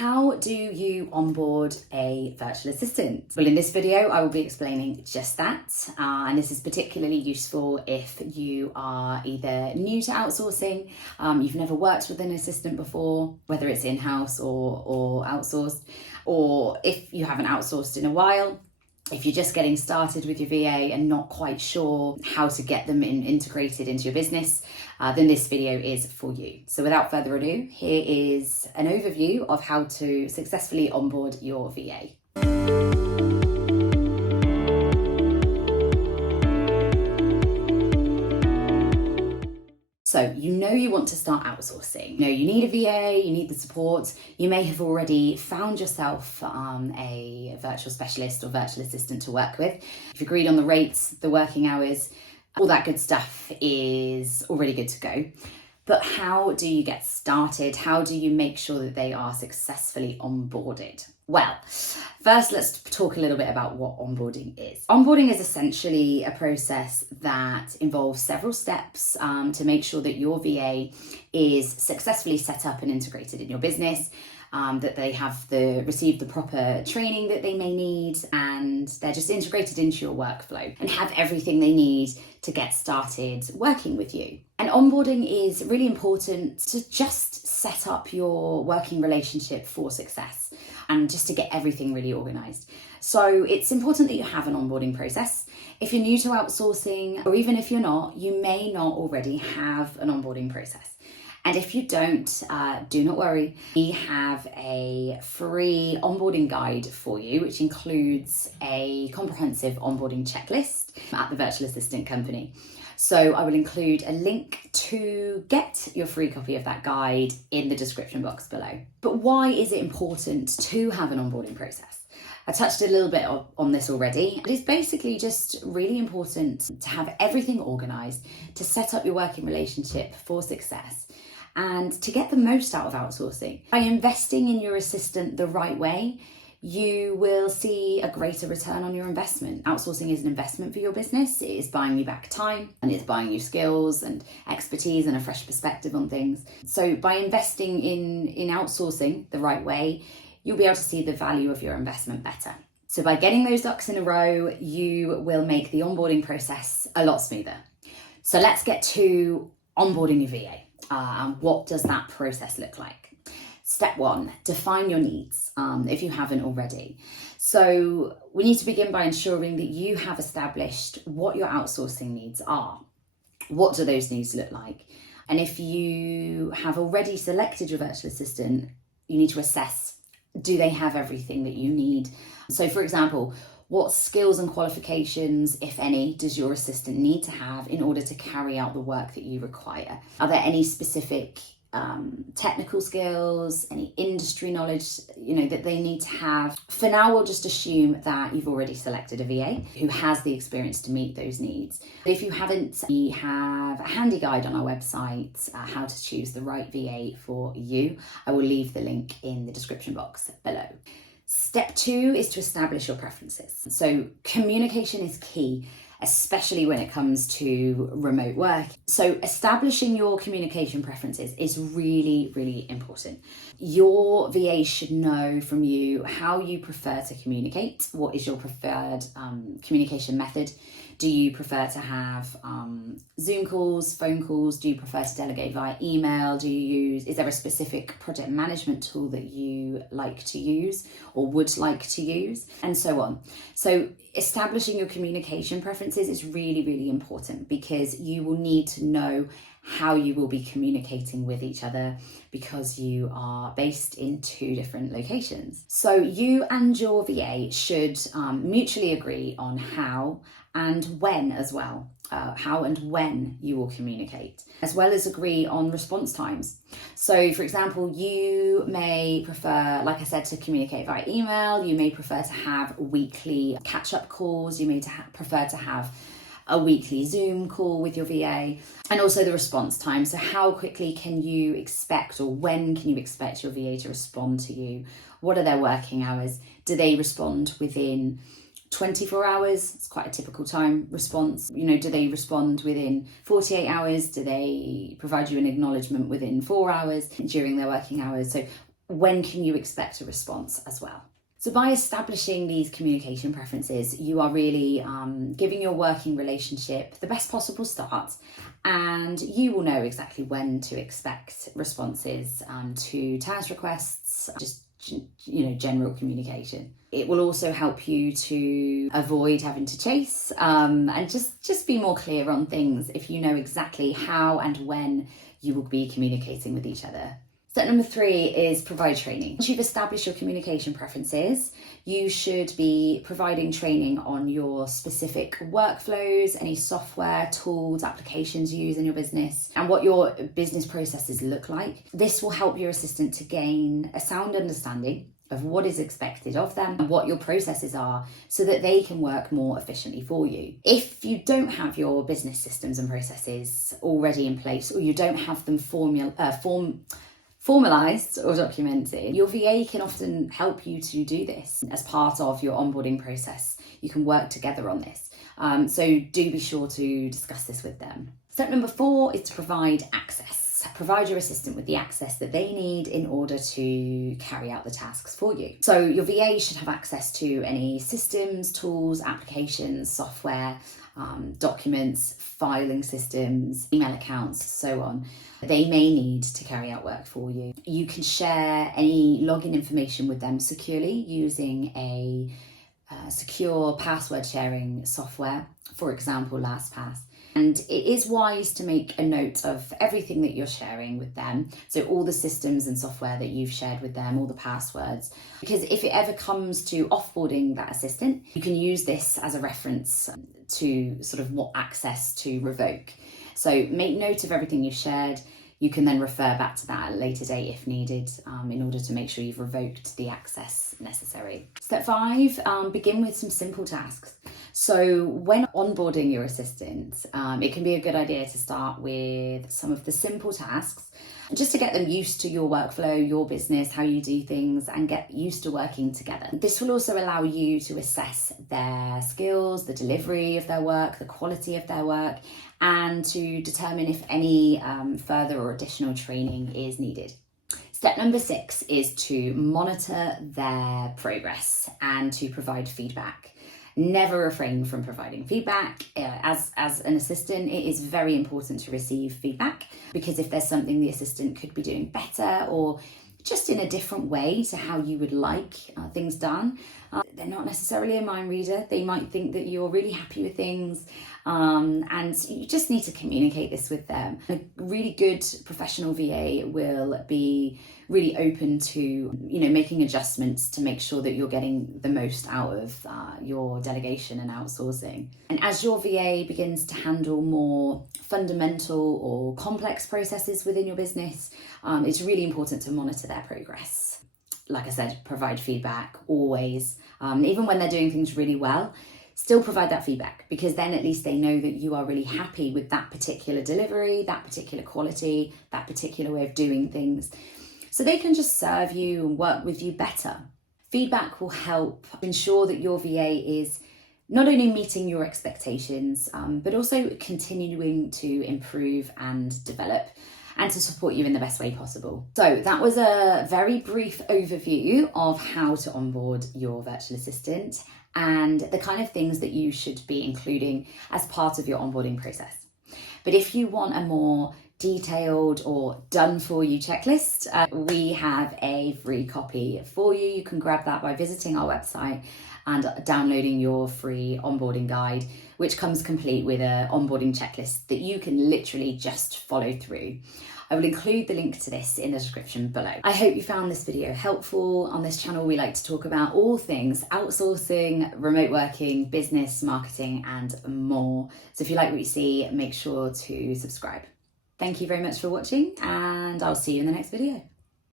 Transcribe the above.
How do you onboard a virtual assistant? Well, in this video, I will be explaining just that. And this is particularly useful if you are either new to outsourcing, you've never worked with an assistant before, whether it's in-house or outsourced, or if you haven't outsourced in a while. If you're just getting started with your VA and not quite sure how to get them integrated into your business, then this video is for you. So without further ado, here is an overview of how to successfully onboard your VA. So you know you want to start outsourcing. You know you need a VA, you need the support. You may have already found yourself a virtual specialist or virtual assistant to work with. You've agreed on the rates, the working hours, all that good stuff is already good to go. But how do you get started? How do you make sure that they are successfully onboarded? Well, first let's talk a little bit about what onboarding is. Onboarding is essentially a process that involves several steps to make sure that your VA is successfully set up and integrated in your business, that they have received the proper training that they may need, and they're just integrated into your workflow and have everything they need to get started working with you. And onboarding is really important to just set up your working relationship for success and just to get everything really organized. So it's important that you have an onboarding process. If you're new to outsourcing, or even if you're not, you may not already have an onboarding process. And if you don't, do not worry. We have a free onboarding guide for you, which includes a comprehensive onboarding checklist at the Virtual Assistant Company. So I will include a link to get your free copy of that guide in the description box below. But why is it important to have an onboarding process? I touched a little bit on this already. It's basically just really important to have everything organized, to set up your working relationship for success, and to get the most out of outsourcing. By investing in your assistant the right way, you will see a greater return on your investment. Outsourcing is an investment for your business. It is buying you back time, and it's buying you skills and expertise and a fresh perspective on things. So by investing in outsourcing the right way, you'll be able to see the value of your investment better. So by getting those ducks in a row, you will make the onboarding process a lot smoother. So let's get to onboarding your VA. What does that process look like? Step one, define your needs if you haven't already. So we need to begin by ensuring that you have established what your outsourcing needs are. What do those needs look like? And if you have already selected your virtual assistant, you need to assess, do they have everything that you need? So for example, what skills and qualifications, if any, does your assistant need to have in order to carry out the work that you require? Are there any specific technical skills, any industry knowledge, that they need to have? For now, we'll just assume that you've already selected a VA who has the experience to meet those needs. If you haven't, we have a handy guide on our website, how to choose the right VA for you. I will leave the link in the description box below. Step two is to establish your preferences. So communication is key, especially when it comes to remote work. So establishing your communication preferences is really, really important. Your VA should know from you how you prefer to communicate. What is your preferred communication method? Do you prefer to have Zoom calls, phone calls? Do you prefer to delegate via email? Is there a specific project management tool that you like to use or would like to use? And so on. So establishing your communication preferences is really, really important, because you will need to know how you will be communicating with each other, because you are based in two different locations. So you and your VA should mutually agree on how and when as well, how and when you will communicate, as well as agree on response times. So for example, you may prefer, like I said, to communicate via email. You may prefer to have weekly catch-up calls. You may prefer to have a weekly Zoom call with your VA, and also the response time. So how quickly can you expect, or when can you expect your VA to respond to you? What are their working hours? Do they respond within 24 hours? It's quite a typical time response. Do they respond within 48 hours? Do they provide you an acknowledgement within 4 hours during their working hours? So when can you expect a response as well. So by establishing these communication preferences, you are really giving your working relationship the best possible start, and you will know exactly when to expect responses to task requests, just general communication. It will also help you to avoid having to chase and just be more clear on things if you know exactly how and when you will be communicating with each other. Step number 3 is provide training. Once you've established your communication preferences, you should be providing training on your specific workflows, any software, tools, applications you use in your business, and what your business processes look like. This will help your assistant to gain a sound understanding of what is expected of them and what your processes are so that they can work more efficiently for you. If you don't have your business systems and processes already in place, or you don't have them formalized or documented, your VA can often help you to do this as part of your onboarding process. You can work together on this. So do be sure to discuss this with them. Step number 4 is to provide access. Provide your assistant with the access that they need in order to carry out the tasks for you. So your VA should have access to any systems, tools, applications, software, documents, filing systems, email accounts, so on. They may need to carry out work for you. You can share any login information with them securely using a secure password sharing software, for example, LastPass. And it is wise to make a note of everything that you're sharing with them. So all the systems and software that you've shared with them, all the passwords, because if it ever comes to offboarding that assistant, you can use this as a reference to sort of what access to revoke. So make note of everything you've shared. You can then refer back to that at a later date if needed in order to make sure you've revoked the access necessary. Step 5, begin with some simple tasks. So when onboarding your assistant, it can be a good idea to start with some of the simple tasks just to get them used to your workflow, your business, how you do things, and get used to working together. This will also allow you to assess their skills, the delivery of their work, the quality of their work, and to determine if any further or additional training is needed. Step number 6 is to monitor their progress and to provide feedback. Never refrain from providing feedback. As an assistant, it is very important to receive feedback, because if there's something the assistant could be doing better or just in a different way to how you would like things done, they're not necessarily a mind reader. They might think that you're really happy with things, and you just need to communicate this with them. A really good professional VA will be really open to making adjustments to make sure that you're getting the most out of your delegation and outsourcing. And as your VA begins to handle more fundamental or complex processes within your business, it's really important to monitor their progress. Like I said, provide feedback always. Even when they're doing things really well, still provide that feedback, because then at least they know that you are really happy with that particular delivery, that particular quality, that particular way of doing things. So they can just serve you and work with you better. Feedback will help ensure that your VA is not only meeting your expectations, but also continuing to improve and develop and to support you in the best way possible. So that was a very brief overview of how to onboard your virtual assistant and the kind of things that you should be including as part of your onboarding process. But if you want a more detailed or done for you checklist, we have a free copy for you. You can grab that by visiting our website and downloading your free onboarding guide, which comes complete with an onboarding checklist that you can literally just follow through. I will include the link to this in the description below. I hope you found this video helpful. On this channel, we like to talk about all things outsourcing, remote working, business, marketing, and more. So if you like what you see, make sure to subscribe. Thank you very much for watching, and I'll see you in the next video.